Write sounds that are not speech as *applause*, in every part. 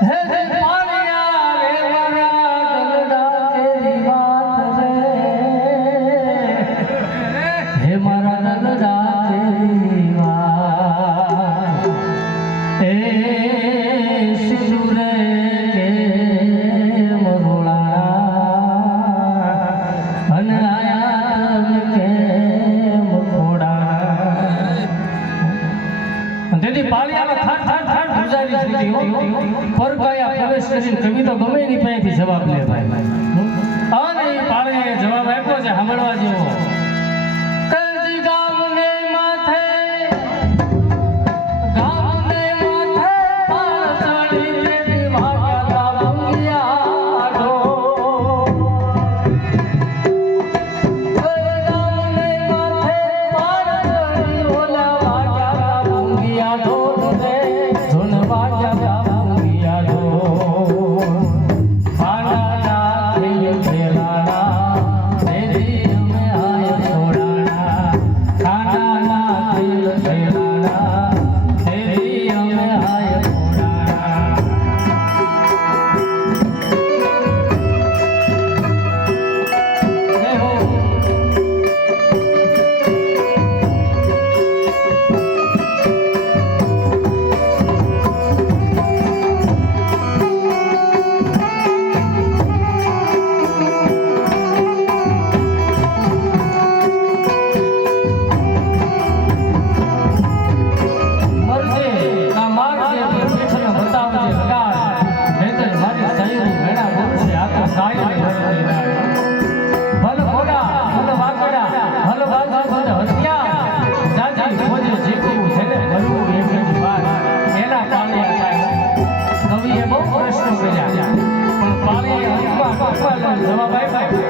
هذه *laughs* પરકાયા પ્રવેશ કરીને કવિ તો ગમે એની પાસેથી જવાબ લે ભાઈ. આને પાળે જવાબ આપ્યો છે, સાંભળવા જેવો પણ પાણી જવાભાઈ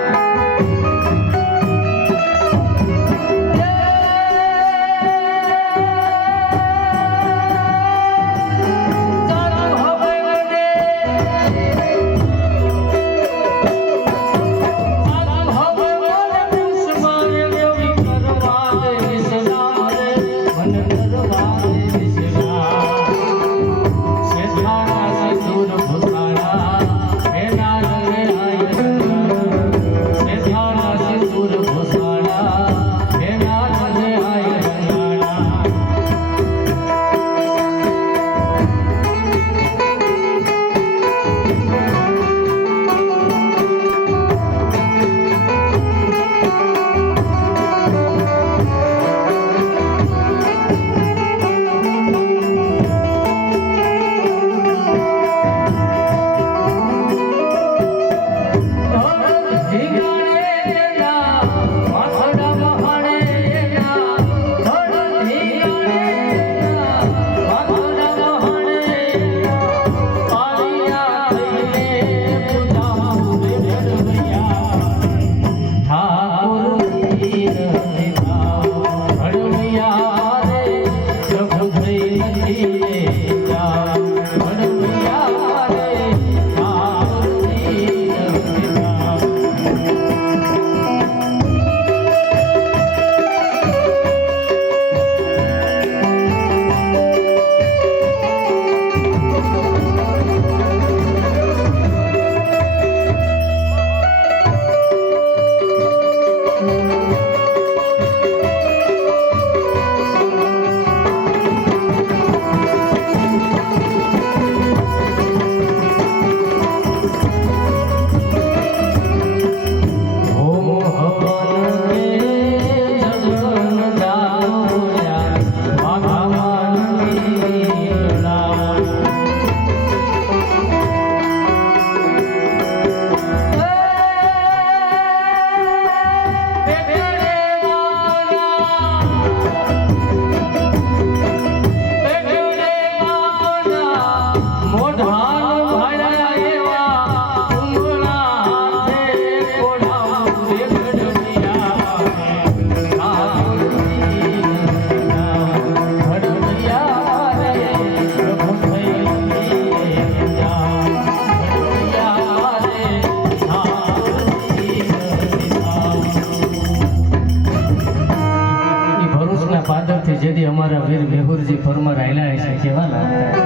અમારા વીર મેહુરજી પરમાર આયલા છે કેવા લાગતા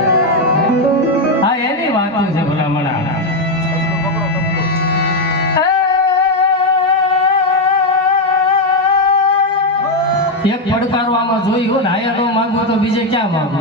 હા, એની વાતો છે ભલામણા. એક પડકારો આમાં જોઈ હોય ને, આયા નો માંગો તો બીજે ક્યાં માંગો?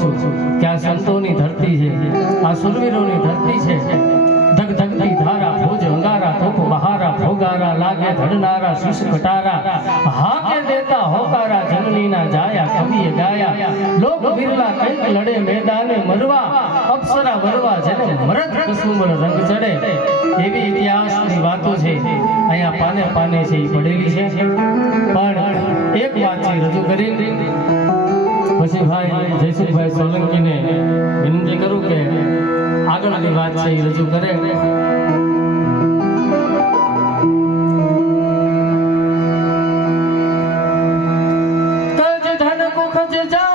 કહું છું. કે આ સંતોની ધરતી છે, આ સુરવીરોની ધરતી છે. ધગ ધગતી ધારા ભોજ અંગારા તોપ બહારા, ભોગારા લાગે ધડનારા શીશ કટારા હાકે દેતા હોકારા, જનનીના જાયા, કવિએ ગાયા. લોક વિરલા કંઈક લડે મેદાને મરવા, અપ્સરા વરવા જેને મરદ કસુંબર રંગ ચડે. એવી ઇતિહાસની વાતો છે, અહીંયા પાને પાને છે, એ પડેલી છે. પણ એક વાત છે રજૂ કરી પછી ભાઈ જયસુખભાઈ સોલંકીને વિનંતી કરું કે આગળની વાત છે એ રજૂ કરે. ધન જ જામાયલી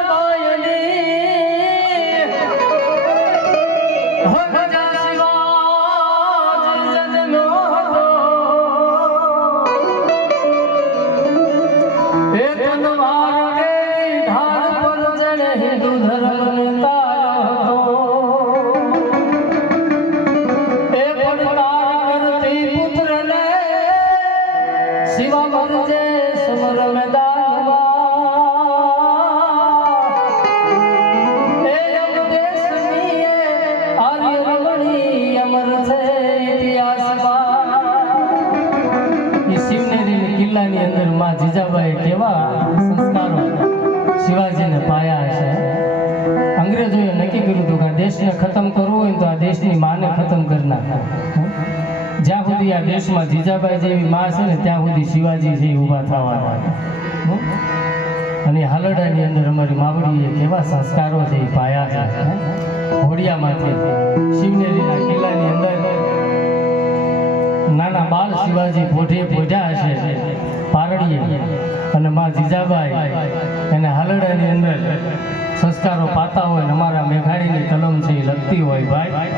પાયા હશે. અંગ્રેજોએ નક્કી કર્યું હતું કે દેશને ખતમ કરવું હોય તો આ દેશની માને ખતમ કરી નાખો. જ્યાં સુધી આ દેશમાં જીજાબાઈ જેવી માં છે ને, ત્યાં સુધી શિવાજી છે ઊભા થવાના? અને હાલડાની અંદર અમારી માવડીએ કેવા સંસ્કારો છે એ પાયા છે. હોડિયામાંથી. શિવનેરીના કિલ્લાની અંદર નાના બાળ શિવાજી પોઢે પોઢ્યા હશે. પારડીએ અને મા જીજાબાઈ એને હાલડાની અંદર સંસ્કારો પાતા હોય અને અમારા મેઘાડીની કલમ છે એ લખતી હોય ભાઈ.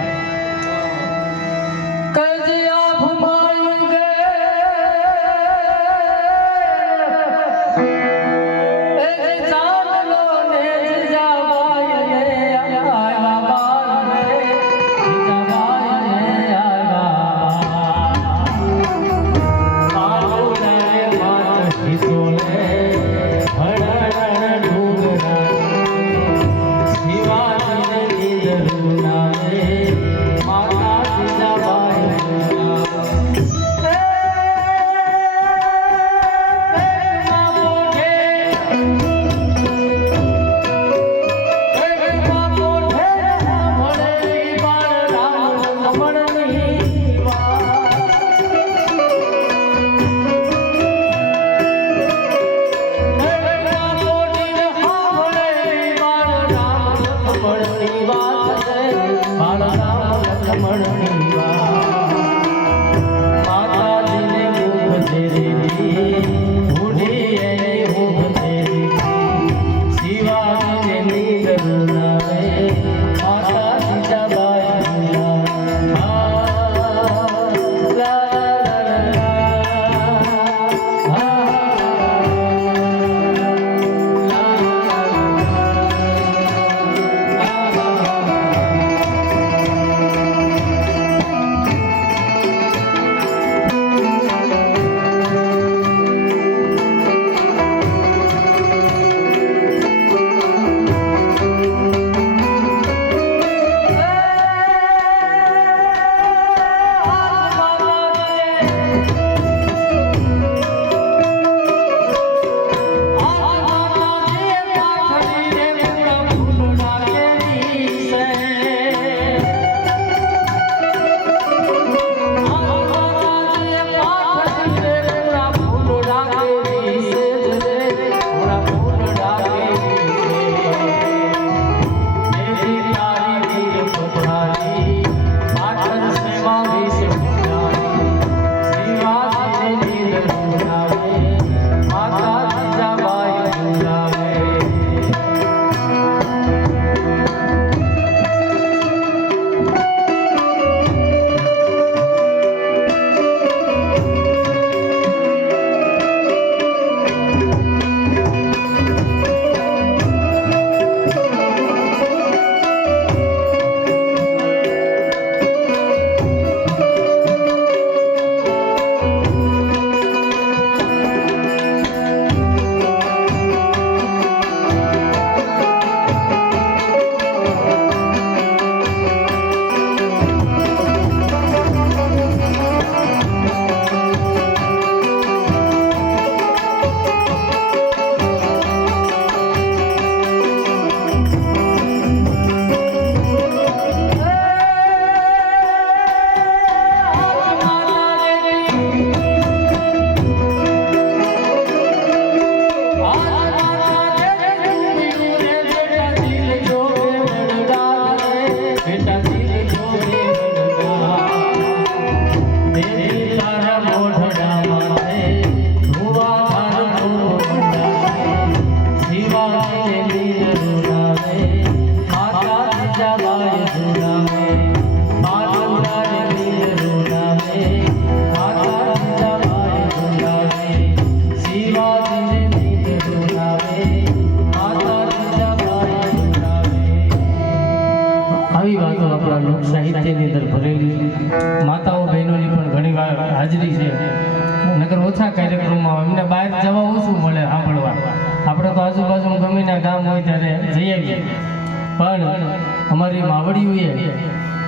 માવડીઓએ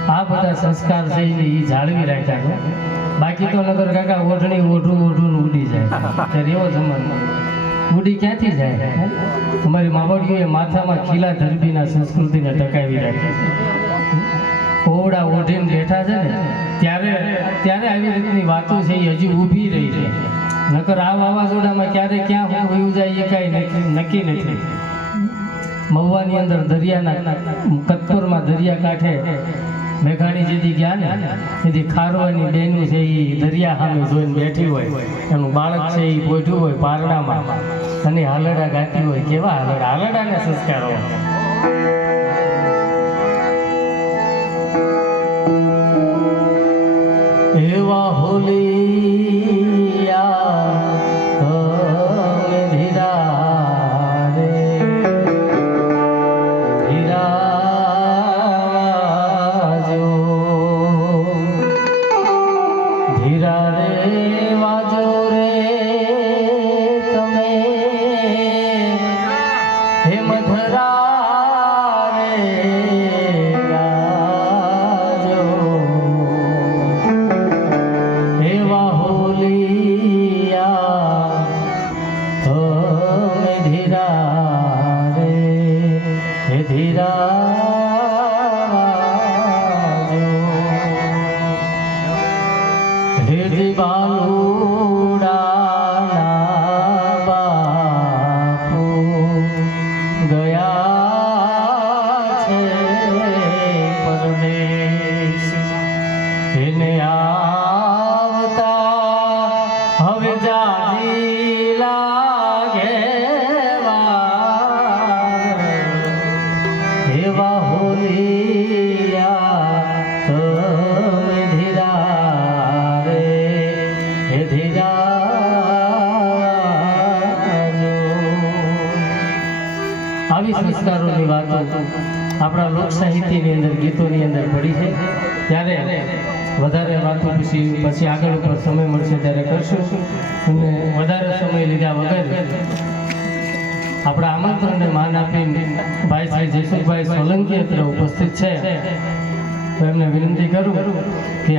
આ બધા સંસ્કાર છે એ જાળવી રાખ્યા છે. બાકી તો નગર કાકા ઓઢણી ઓઢું ઓઢું ઉડી જાય. ત્યારે એવો જમાનો. ઉડી ક્યાંથી જાય? અમારી માવડીઓએ માથામાં ખીલા ધરબીના સંસ્કૃતિને ટકાવી રાખી છે. ઓવડા ઓઢીને બેઠા છે ને, ત્યારે ત્યારે આવી રીતની વાતો છે એ હજી ઊભી રહી છે. નકર આ વાવાઝોડામાં ક્યારે ક્યાં હું જાય એ કાંઈ નક્કી નથી. મહુવાની અંદર દરિયાના કતપુરમાં દરિયા કાંઠે મેઘાણી જેથી ગયા ને, એથી ખારવાની બેનું છે એ દરિયા સામે જોઈને બેઠી હોય. એનું બાળક છે એ પોઢ્યું હોય પારણામાં અને હાલડા ગાતી હોય. કેવા હાલડા હાલડાને સંસ્કારો એવા હોલિયા ધીરા રે વાજો રે હે જીવાલુડાના સંસ્કારોની વાતો આપણા લોક સાહિત્યની અંદર, ગીતોની અંદર પડી છે. ત્યારે વધારે વાતો પછી પછી આગળ ઉપર સમય મળશે ત્યારે કરશું. અને વધારે સમય લીધા વગર આપણા આમંત્રણને માન આપી ભાઈ શ્રી જયસુખભાઈ સોલંકી અત્યારે ઉપસ્થિત છે. તો એમને વિનંતી કરું કે